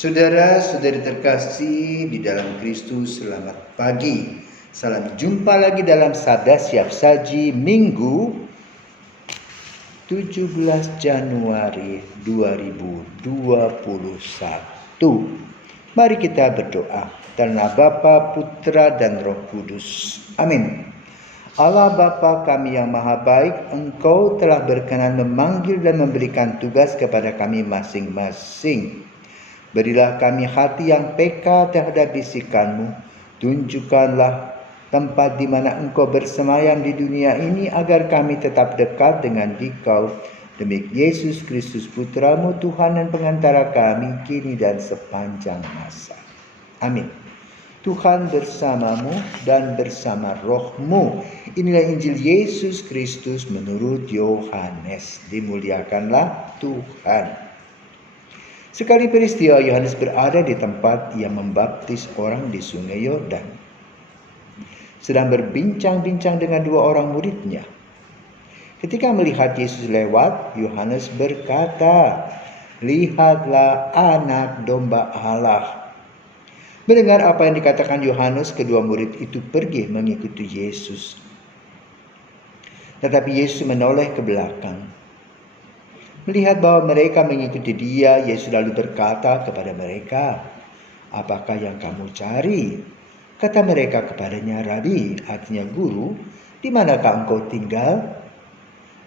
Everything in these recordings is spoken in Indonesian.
Saudara-saudari terkasih di dalam Kristus, selamat pagi. Salam jumpa lagi dalam Sabda Siap Saji Minggu 17 Januari 2021. Mari kita berdoa. Dalam nama Bapa, Putra, dan Roh Kudus. Amin. Allah Bapa kami yang maha baik, Engkau telah berkenan memanggil dan memberikan tugas kepada kami masing-masing. Berilah kami hati yang peka terhadap bisikan-Mu. Tunjukkanlah tempat di mana Engkau bersemayam di dunia ini agar kami tetap dekat dengan Dikau. Demi Yesus Kristus Putra-Mu, Tuhan dan pengantara kami, kini dan sepanjang masa. Amin. Tuhan bersamamu dan bersama roh-Mu. Inilah Injil Yesus Kristus menurut Yohanes. Dimuliakanlah Tuhan. Sekali peristiwa Yohanes berada di tempat ia membaptis orang di sungai Yordan. Sedang berbincang-bincang dengan dua orang muridnya. Ketika melihat Yesus lewat, Yohanes berkata, "Lihatlah anak domba Allah." Mendengar apa yang dikatakan Yohanes, kedua murid itu pergi mengikuti Yesus. Tetapi Yesus menoleh ke belakang. Melihat bahwa mereka mengikuti Dia, Yesus lalu berkata kepada mereka, "Apakah yang kamu cari?" Kata mereka kepadanya, "Rabi," artinya guru, "di manakah engkau tinggal?"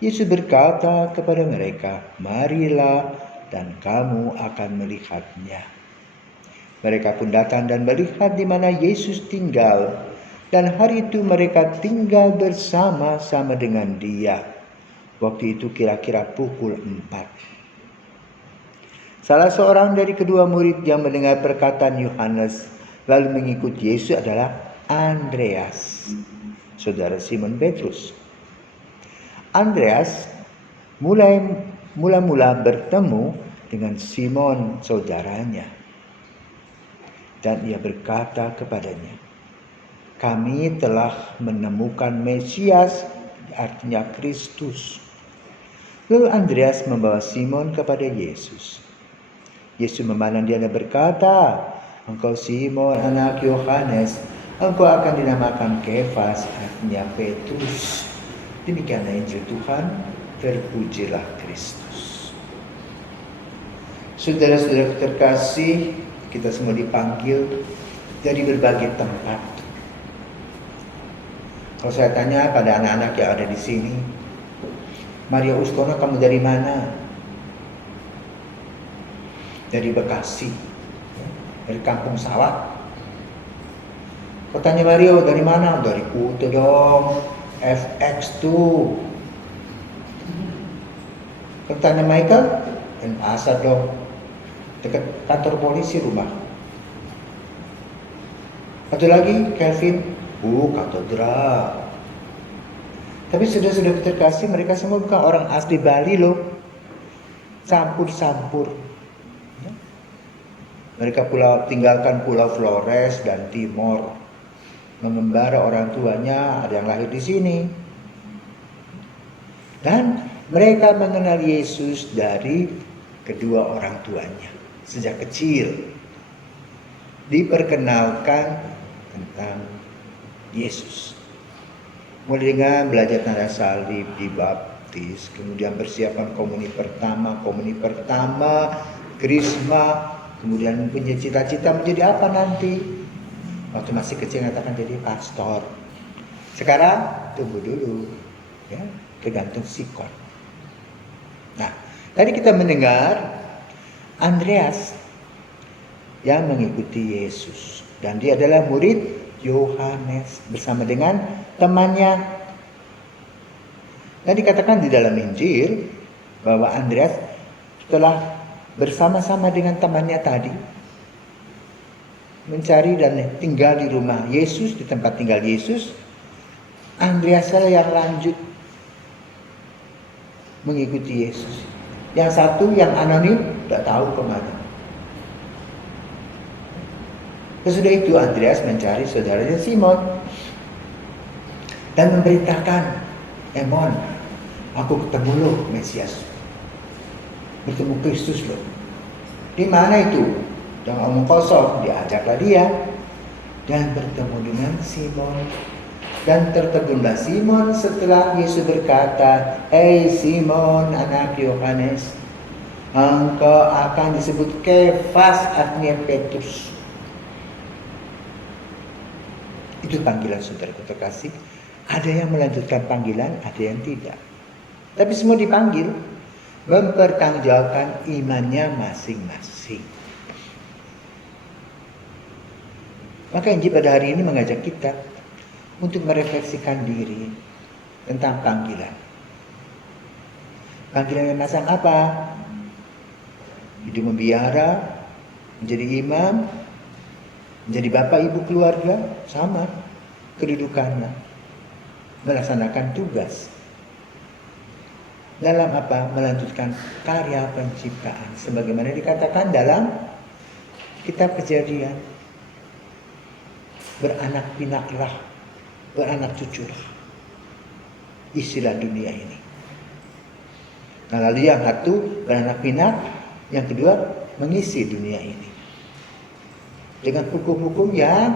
Yesus berkata kepada mereka, "Marilah dan kamu akan melihatnya." Mereka pun datang dan melihat di mana Yesus tinggal, dan hari itu mereka tinggal bersama-sama dengan Dia. Waktu itu kira-kira pukul 4. Salah seorang dari kedua murid yang mendengar perkataan Yohanes lalu mengikuti Yesus adalah Andreas, saudara Simon Petrus. Andreas mula-mula bertemu dengan Simon saudaranya. Dan ia berkata kepadanya, "Kami telah menemukan Mesias," artinya Kristus. Lalu Andreas membawa Simon kepada Yesus. Yesus memandang dia dan berkata, "Engkau Simon, anak Yohanes, engkau akan dinamakan Kefas," artinya Petrus. Demikianlah Injil Tuhan, terpujilah Kristus. Saudara-saudara terkasih, kita semua dipanggil dari berbagai tempat. Kalau saya tanya pada anak-anak yang ada di sini, "Maria Ustono, kamu dari mana?" "Dari Bekasi." "Dari Kampung Sawah." Kau tanya Mario, "Dari mana?" "Dari Kuta dong, FX tuh." Kau tanya Michael, "Denpasar dong, dekat kantor polisi rumah." Satu lagi Kelvin, Katedral. Tapi sudah terkasih, mereka semua bukan orang asli Bali loh. Campur-campur. Mereka tinggalkan Pulau Flores dan Timor. Mengembara orang tuanya, ada yang lahir di sini. Dan mereka mengenal Yesus dari kedua orang tuanya. Sejak kecil diperkenalkan tentang Yesus. Mulai dengan belajar tanda salib, dibaptis, kemudian persiapan komuni pertama, krisma, kemudian punya cita-cita menjadi apa nanti. Waktu masih kecil mengatakan jadi pastor. Sekarang tunggu dulu, ya, tergantung sikon. Nah, tadi kita mendengar Andreas yang mengikuti Yesus, dan dia adalah murid Yohanes bersama dengan temannya. Dan dikatakan di dalam Injil bahwa Andreas setelah bersama-sama dengan temannya tadi mencari dan tinggal di rumah Yesus, di tempat tinggal Yesus, Andreas lah yang lanjut mengikuti Yesus. Yang satu yang anonim tidak tahu kemana. Sesudah itu Andreas mencari saudaranya Simon dan memberitakan, "Emon, aku ketemu loh Mesias, bertemu Kristus loh." "Di mana itu?" Jangan omong kosong, diajaklah dia dan bertemu dengan Simon. Dan tertegunlah Simon setelah Yesus berkata, "Hei Simon, anak Yohanes, engkau akan disebut Kefas," artinya Petrus. Itu panggilan saudara terkasih. Ada yang melanjutkan panggilan, ada yang tidak. Tapi semua dipanggil mempertanggungjawabkan imannya masing-masing. Maka Injil pada hari ini mengajak kita untuk merefleksikan diri tentang panggilan. Panggilan yang masang apa? Hidup membiara, menjadi imam, menjadi bapak ibu keluarga, sama kedudukannya. Melaksanakan tugas. Dalam apa? Melanjutkan karya penciptaan. Sebagaimana dikatakan dalam kitab Kejadian. Beranak pinaklah, beranak cuculah. Istilah dunia ini. Nah, lalu yang satu beranak pinak, yang kedua mengisi dunia ini. Dengan hukum-hukum yang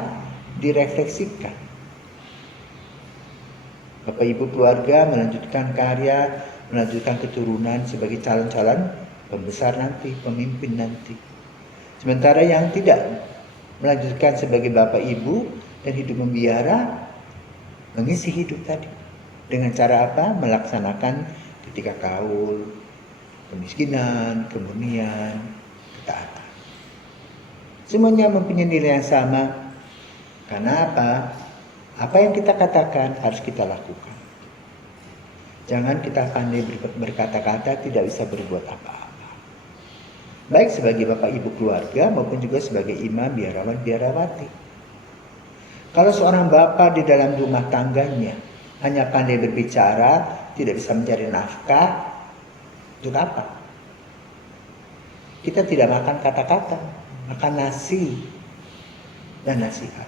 direfleksikan. Bapak ibu keluarga melanjutkan karya, melanjutkan keturunan sebagai calon-calon pembesar nanti, pemimpin nanti. Sementara yang tidak melanjutkan sebagai bapak ibu dan hidup membiara, mengisi hidup tadi. Dengan cara apa? Melaksanakan ketika kaul, kemiskinan, kemurnian, ketaatan. Semuanya mempunyai nilai yang sama. Karena apa? Apa yang kita katakan harus kita lakukan. Jangan kita pandai berkata-kata, tidak bisa berbuat apa-apa. Baik sebagai bapak ibu keluarga maupun juga sebagai imam, biarawan, biarawati. Kalau seorang bapak di dalam rumah tangganya hanya pandai berbicara, tidak bisa mencari nafkah, untuk apa? Kita tidak makan kata-kata, makan nasi dan nasihat.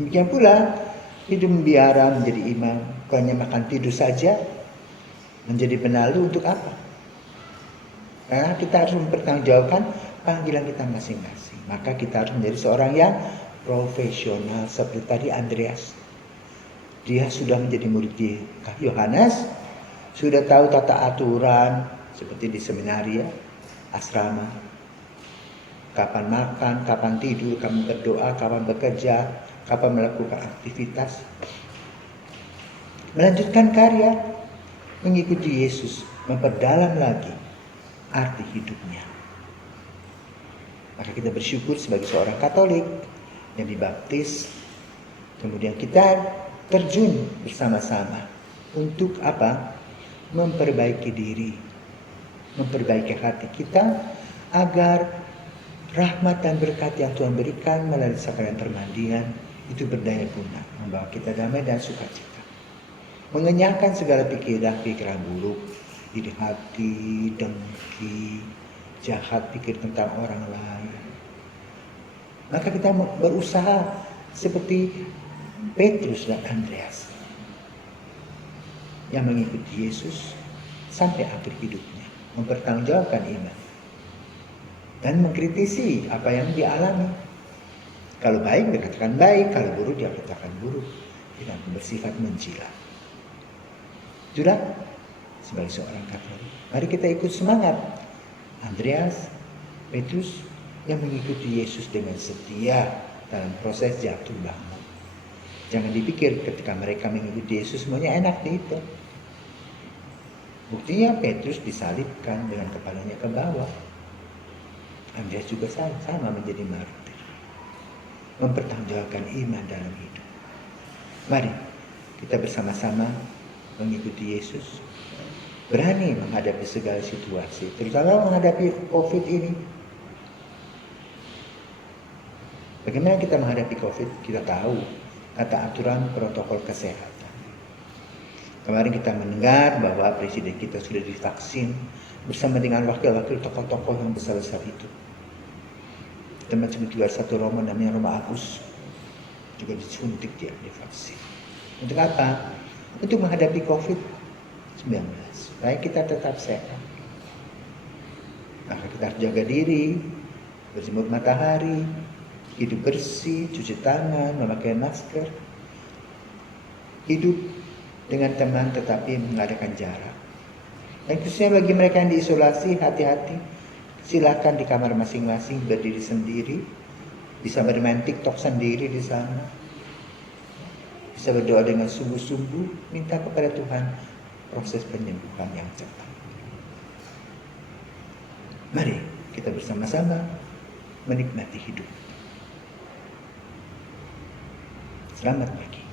Demikian pula hidup membiara menjadi imam, hanya makan tidur saja, menjadi penalu untuk apa? Karena kita harus mempertanggungjawabkan panggilan kita masing-masing. Maka kita harus menjadi seorang yang profesional seperti tadi Andreas. Dia sudah menjadi murid di Yohanes, sudah tahu tata aturan seperti di seminaria, asrama. Kapan makan, kapan tidur, kapan berdoa, kapan bekerja, kapan melakukan aktivitas. Melanjutkan karya, mengikuti Yesus, memperdalam lagi arti hidupnya. Maka kita bersyukur sebagai seorang Katolik yang dibaptis, kemudian kita terjun bersama-sama untuk apa? Memperbaiki diri, memperbaiki hati kita agar rahmat dan berkat yang Tuhan berikan melalui sakramen permandian itu berdaya guna, membawa kita damai dan sukacita, mengenyangkan segala pikiran buruk, iri hati, dengki, jahat, pikir tentang orang lain. Maka kita berusaha seperti Petrus dan Andreas yang mengikuti Yesus sampai akhir hidupnya, mempertanggungjawabkan iman dan mengkritisi apa yang dia alami. Kalau baik dia katakan baik, kalau buruk dia katakan buruk, tidak bersifat menjilat. Sudah, sebagai seorang Katolik, mari kita ikut semangat Andreas, Petrus yang mengikuti Yesus dengan setia dalam proses jatuh bangun. Jangan dipikir ketika mereka mengikuti Yesus semuanya enak itu. Buktinya Petrus disalibkan dengan kepalanya ke bawah. Andreas juga sama menjadi martir. Mempertanggungjawabkan iman dalam hidup. Mari kita bersama-sama mengikuti Yesus. Berani menghadapi segala situasi, terutama menghadapi COVID ini. Bagaimana kita menghadapi COVID? Kita tahu tata aturan protokol kesehatan. Kemarin kita mendengar bahwa presiden kita sudah divaksin bersama dengan wakil-wakil tokoh-tokoh yang besar-besar itu. Teman juga satu Roma namanya Roma Agus juga disuntik dia divaksin. Untuk apa? Untuk menghadapi COVID-19 supaya kita tetap sehat. Maka kita harus jaga diri, berjemur matahari, hidup bersih, cuci tangan, memakai masker, hidup dengan teman tetapi mengadakan jarak. Dan khususnya bagi mereka yang diisolasi, hati-hati. Silakan di kamar masing-masing berdiri sendiri, bisa bermain TikTok sendiri di sana, bisa berdoa dengan sungguh-sungguh, minta kepada Tuhan proses penyembuhan yang cepat. Mari kita bersama-sama menikmati hidup. Selamat pagi.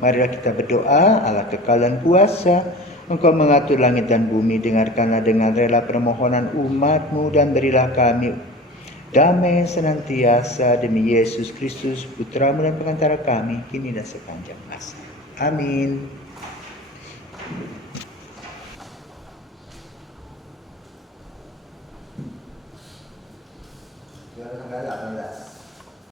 Marilah kita berdoa. Allah kekal dan kuasa, Engkau mengatur langit dan bumi, dengarkanlah dengan rela permohonan umat-Mu dan berilah kami damai senantiasa demi Yesus Kristus, Putra-Mu dan pengantara kami, kini dan sepanjang masa. Amin. Tanggal 18.